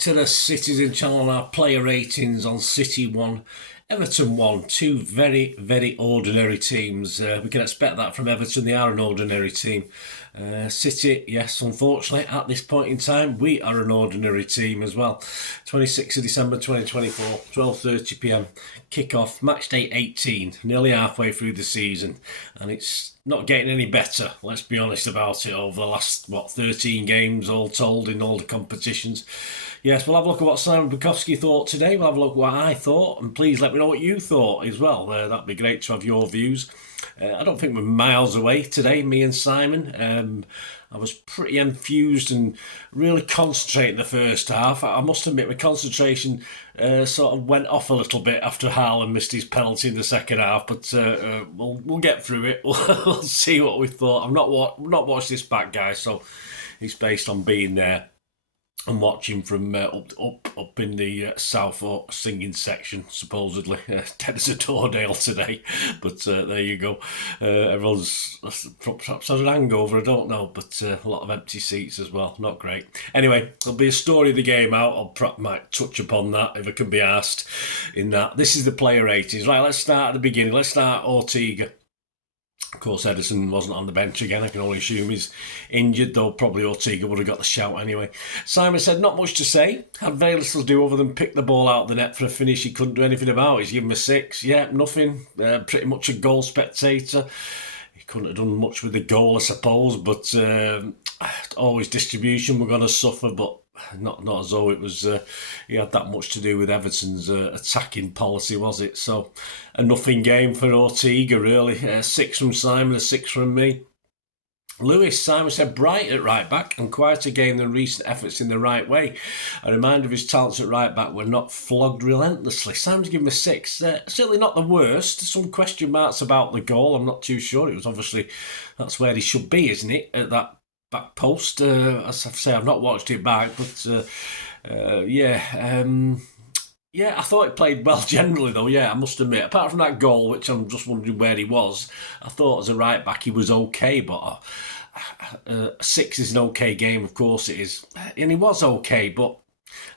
to the Citizen channel and our player ratings on City 1, Everton 1. Two very, very ordinary teams. We can expect that from Everton. They are an ordinary team. City, yes, unfortunately, at this point in time, we are an ordinary team as well. 26th of December 2024, 12:30pm, kick-off, match day 18, nearly halfway through the season. And it's not getting any better, let's be honest about it, over the last, 13 games all told in all the competitions. Yes, we'll have a look at what Simon Bajkowski thought today. We'll have a look at what I thought, and please let me know what you thought as well. That'd be great to have your views. I don't think we're miles away today, me and Simon. I was pretty enthused and really concentrating the first half. I must admit, my concentration sort of went off a little bit after Haaland missed his penalty in the second half. But we'll get through it. We'll see what we thought. I've not watched this back, guys, so it's based on being there and watching from up in the South singing section, supposedly. Dead as a doornail today, but there you go. Everyone's perhaps had an hangover, I don't know, but a lot of empty seats as well. Not great. Anyway, there'll be a story of the game out. I'll perhaps might touch upon that if I can be asked in that. This is the player ratings. Right, let's start at the beginning. Let's start Ortega. Of course, Edison wasn't on the bench again. I can only assume he's injured, though probably Ortega would have got the shout anyway. Simon said, not much to say. Had very little to do other than pick the ball out of the net for a finish he couldn't do anything about. He's given him a 6. Yeah, nothing. Pretty much a goal spectator. He couldn't have done much with the goal, I suppose, but always distribution we're going to suffer, but not as though it was he had that much to do with Everton's attacking policy, was it? So a nothing game for Ortega, really. 6 from Simon, a 6 from me. Lewis, Simon said, bright at right back and quieter game than recent efforts in the right way. A reminder of his talents at right back were not flogged relentlessly. Simon's given him a 6. Certainly not the worst. Some question marks about the goal. I'm not too sure. It was obviously, that's where he should be, isn't it? At that back post. As I say, I've not watched it back, but yeah, I thought he played well generally, though. Yeah, I must admit. Apart from that goal, which I'm just wondering where he was, I thought as a right back he was okay, but 6 is an okay game, of course it is, and he was okay, but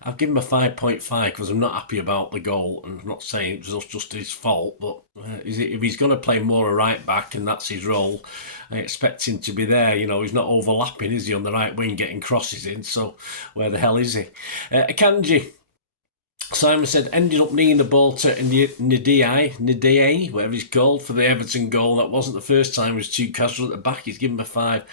I'll give him a 5.5 because I'm not happy about the goal, and I'm not saying it was just his fault, but if he's going to play more a right back and that's his role, I expect him to be there. You know, he's not overlapping, is he, on the right wing getting crosses in, so where the hell is he? Akanji, Simon said, ended up kneeing the ball to Ndie, whatever he's called, for the Everton goal. That wasn't the first time. He was too casual at the back. He's given him a 5.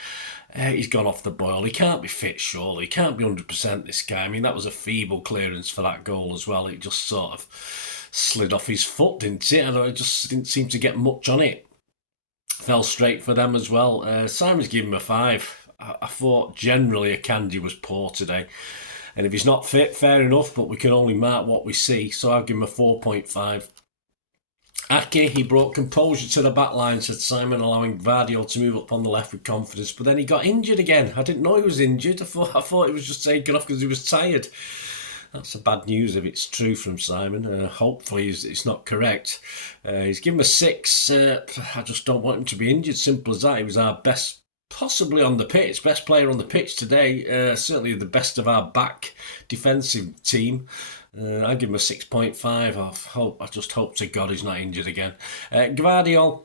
He's gone off the boil. He can't be fit, surely. He can't be 100%, this guy. I mean, that was a feeble clearance for that goal as well. It just sort of slid off his foot, didn't it? And it just didn't seem to get much on it. Fell straight for them as well. Simon's given him a 5. I thought generally Akanji was poor today. And if he's not fit, fair enough, but we can only mark what we see. So I'll give him a 4.5. Ake, he brought composure to the back line, said Simon, allowing Vardio to move up on the left with confidence. But then he got injured again. I didn't know he was injured. I thought he was just taken off because he was tired. That's a bad news if it's true from Simon. Hopefully it's not correct. He's given him a 6. I just don't want him to be injured. Simple as that. He was our best, possibly on the pitch, best player on the pitch today. Certainly the best of our back defensive team. I give him a 6.5. I just hope to God he's not injured again. Gvardiol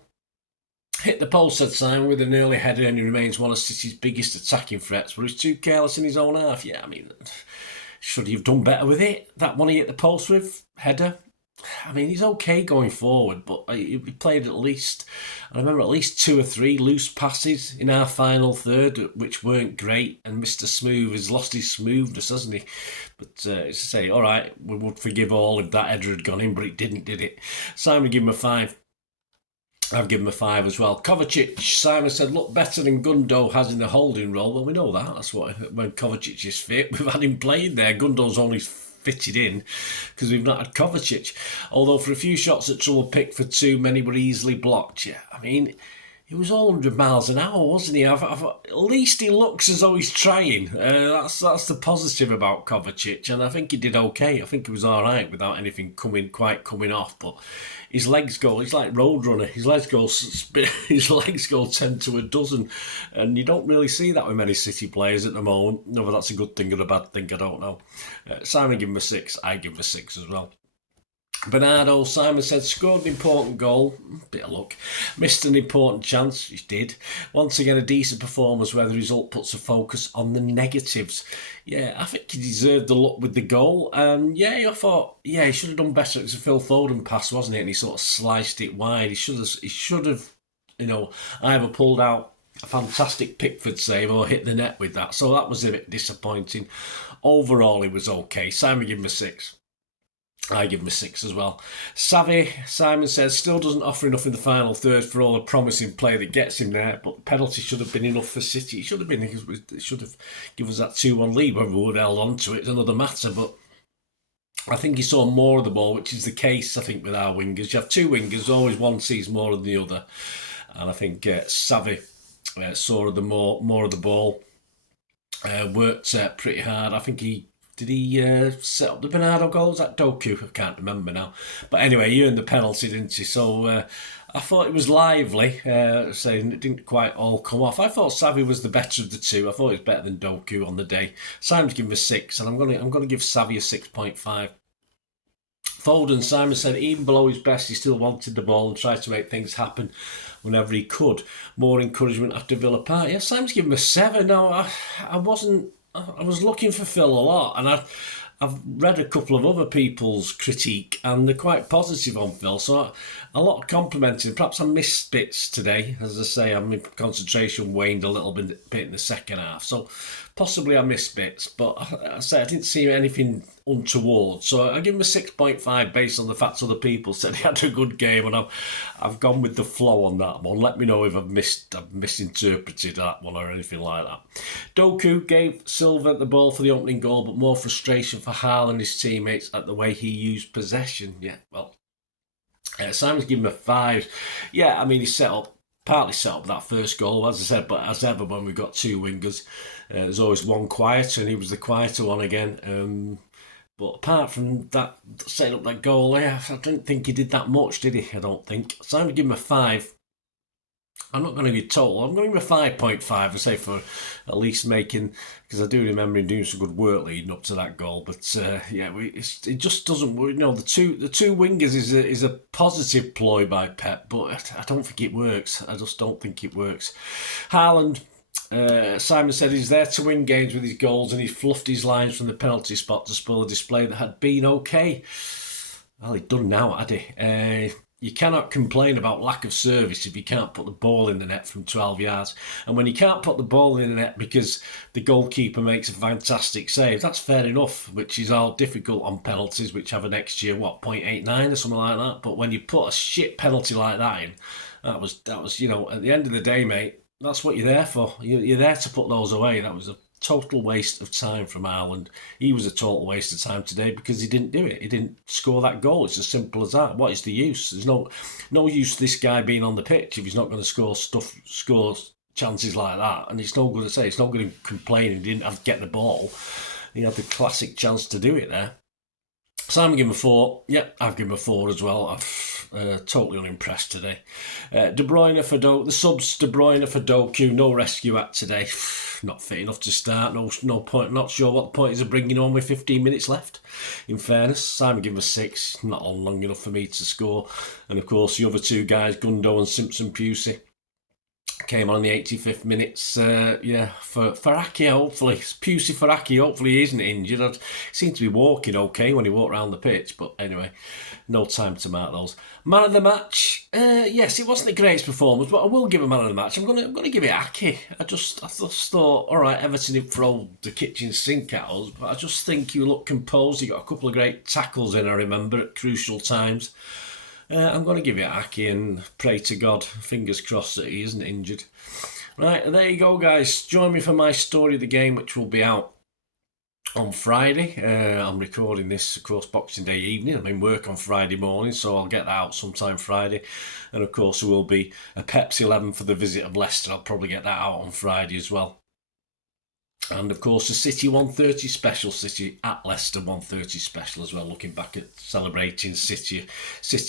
hit the post, said Simon, with an early header, and he remains one of City's biggest attacking threats, but he's too careless in his own half. Yeah, I mean, should he have done better with it? That one he hit the post with, header. I mean, he's okay going forward, but he played I remember at least 2 or 3 loose passes in our final third, which weren't great, and Mr. Smooth has lost his smoothness, hasn't he? But as I say, all right, we would forgive all if that header had gone in, but it didn't, did it? Simon gave him a 5. I've given him a 5 as well. Kovacic, Simon said, look better than Gundo has in the holding role. Well, we know that. That's what, when Kovacic is fit. We've had him playing there. Gundo's only fitted in because we've not had Kovacic. Although for a few shots at trouble picked for 2, many were easily blocked. Yeah, I mean, he was all 100 miles an hour, wasn't he? At least he looks as though he's trying. That's the positive about Kovacic, and I think he did okay. I think he was all right without anything quite coming off. But his legs go. He's like Roadrunner. His legs go 10 to a dozen, and you don't really see that with many City players at the moment. Whether that's a good thing or a bad thing, I don't know. Simon gave him a 6. I give him a 6 as well. Bernardo, Simon said, scored an important goal, bit of luck, missed an important chance, he did. Once again, a decent performance where the result puts a focus on the negatives. Yeah, I think he deserved the luck with the goal. I thought, he should have done better. It was a Phil Foden pass, wasn't it? And he sort of sliced it wide. He should have, either pulled out a fantastic Pickford save or hit the net with that. So that was a bit disappointing. Overall, he was okay. Simon gave him a 6. I give him a 6 as well. Savvy, Simon says, still doesn't offer enough in the final third for all the promising play that gets him there, but the penalty should have been enough for City. It should have given us that 2-1 lead. Whether we would have held on to it is another matter, but I think he saw more of the ball, which is the case, I think, with our wingers. You have two wingers, always one sees more than the other. And I think Savvy saw more of the ball, worked pretty hard. I think Did he set up the Bernardo goal? Was that Doku? I can't remember now. But anyway, he earned the penalty, didn't he? So I thought it was lively, saying it didn't quite all come off. I thought Savvy was the better of the two. I thought he was better than Doku on the day. Simon's given him a 6, and I'm going to give Savvy a 6.5. Foden, Simon said, even below his best, he still wanted the ball and tried to make things happen whenever he could. More encouragement after Villa Park. Yeah, Simon's given him a 7. No, I was looking for Phil a lot, and I've read a couple of other people's critique, and they're quite positive on Phil. So a lot of complimenting. Perhaps I missed bits today. As I say, my concentration waned a little bit in the second half. So possibly I missed bits, but I didn't see anything untoward. So I give him a 6.5 based on the fact other people said he had a good game, and I've gone with the flow on that one. Let me know if I've misinterpreted that one or anything like that. Doku gave Silva the ball for the opening goal, but more frustration for Haaland and his teammates at the way he used possession. Yeah, well, Simon's given him a 5. Yeah, I mean, he partly set up that first goal, as I said, but as ever, when we've got two wingers, there's always one quieter, and he was the quieter one again. But apart from that, setting up that goal, I don't think he did that much, did he? I don't think. So I'm going to give him a 5. I'm not going to give total. I'm going to give him a 5.5, I say, for at least making, because I do remember him doing some good work leading up to that goal. But it just doesn't. The two wingers is a positive ploy by Pep, but I don't think it works. I just don't think it works. Haaland. Simon said he's there to win games with his goals, and he fluffed his lines from the penalty spot to spoil a display that had been okay. Well, he'd done now, had he? You cannot complain about lack of service if you can't put the ball in the net from 12 yards. And when you can't put the ball in the net because the goalkeeper makes a fantastic save, that's fair enough, which is all difficult on penalties, which have an XG of, 0.89 or something like that. But when you put a shit penalty like that in, that was at the end of the day, mate, that's what you're there for. You're there to put those away. That was a total waste of time from Ireland. He was a total waste of time today because he didn't do it. He didn't score that goal. It's as simple as that. What is the use? There's no use this guy being on the pitch if he's not going to score chances like that. And it's no good to say. It's not going to complain he didn't have to get the ball. He had the classic chance to do it there. Simon gave him a 4. Yep, I've given him a 4 as well. I've totally unimpressed today. De Bruyne for Doku. The subs, De Bruyne for Doku. No rescue act today. Not fit enough to start. No point. Not sure what the point is of bringing on with 15 minutes left. In fairness, Simon gave him a 6. Not long enough for me to score. And of course, the other two guys, Gundo and Simpson-Pusey, came on in the 85th minutes, for Faraki, hopefully. Pusey Faraki, hopefully he isn't injured. He seemed to be walking okay when he walked around the pitch, but anyway, no time to mark those. Man of the match, yes, it wasn't the greatest performance, but I will give a man of the match. I'm going to give it Aki. I just thought, all right, Everton have thrown the kitchen sink at us, but I just think you look composed. You got a couple of great tackles in, I remember, at crucial times. I'm going to give it Aki and pray to God, fingers crossed, that he isn't injured. Right, there you go, guys. Join me for my story of the game, which will be out on Friday. I'm recording this, of course, Boxing Day evening. I'm in work on Friday morning, so I'll get that out sometime Friday. And of course, there will be a Pepsi 11 for the visit of Leicester. I'll probably get that out on Friday as well. And of course, the City 130 special, City at Leicester 130 special as well. Looking back at celebrating City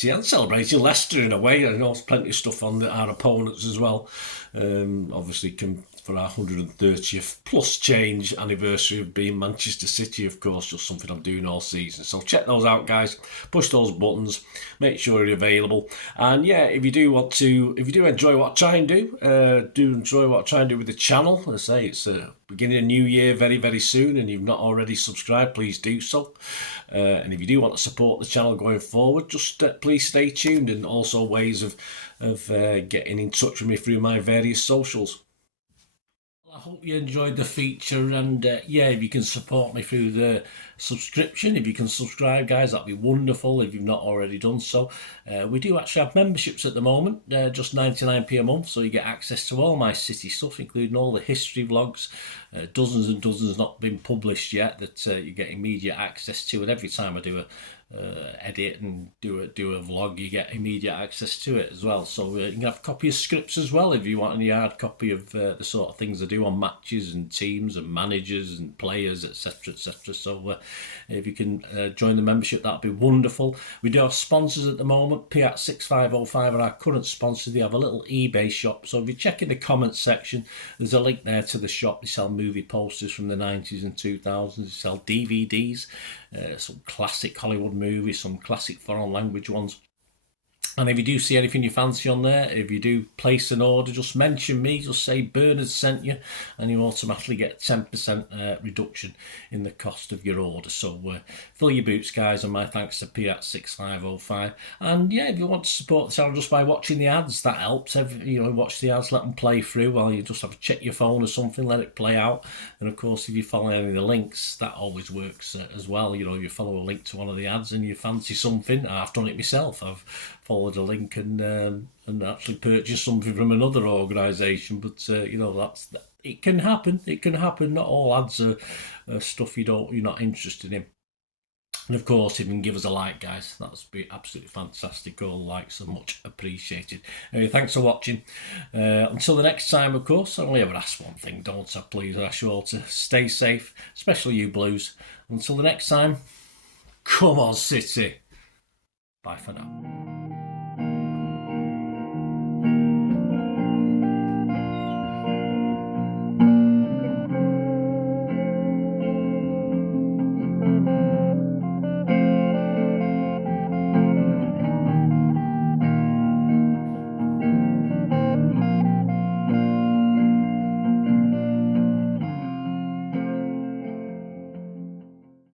and celebrating Leicester in a way. I know there's plenty of stuff on our opponents as well. Obviously, for our 130th plus change anniversary of being Manchester City, of course, just something I'm doing all season. So check those out, guys. Push those buttons. Make sure you're available. And yeah, if you do enjoy what I try and do, enjoy what I try and do with the channel. As I say, it's beginning a new year very, very soon, and you've not already subscribed, please do so. And if you do want to support the channel going forward, just please stay tuned, and also ways of getting in touch with me through my various socials. I hope you enjoyed the feature, and yeah, if you can support me through the subscription, if you can subscribe, guys, that'd be wonderful if you've not already done so. We do actually have memberships at the moment, just 99p a month, so you get access to all my City stuff, including all the history vlogs, dozens and dozens not been published yet that you get immediate access to, and every time I do a edit and do a vlog, you get immediate access to it as well. So you can have a copy of scripts as well if you want any hard copy of the sort of things I do on matches and teams and managers and players, etc, etc. So if you can join the membership, that'd be wonderful. We do have sponsors at the moment. Kippax 6505 are our current sponsors. They have a little eBay shop, so if you check in the comments section, there's a link there to the shop. They sell movie posters from the 90s and 2000s. They sell DVDs, some classic Hollywood movies, some classic foreign language ones. And if you do see anything you fancy on there, if you do place an order, just mention me, just say Bernard sent you, and you automatically get 10% reduction in the cost of your order. So fill your boots, guys, and my thanks to Kippax 6505. And yeah, if you want to support the channel just by watching the ads, that helps. Watch the ads, let them play through while you just have to check your phone or something, let it play out. And of course, if you follow any of the links, that always works as well. If you follow a link to one of the ads and you fancy something, I've done it myself. I've followed a link and actually purchased something from another organisation. But it can happen. It can happen. Not all ads are stuff you're not interested in. And of course, if you can give us a like, guys, that's be absolutely fantastic. All likes are much appreciated. Anyway, thanks for watching. Until the next time, of course, I only ever ask one thing, don't I? Please, I ask you all to stay safe, especially you Blues. Until the next time, come on, City. Bye for now.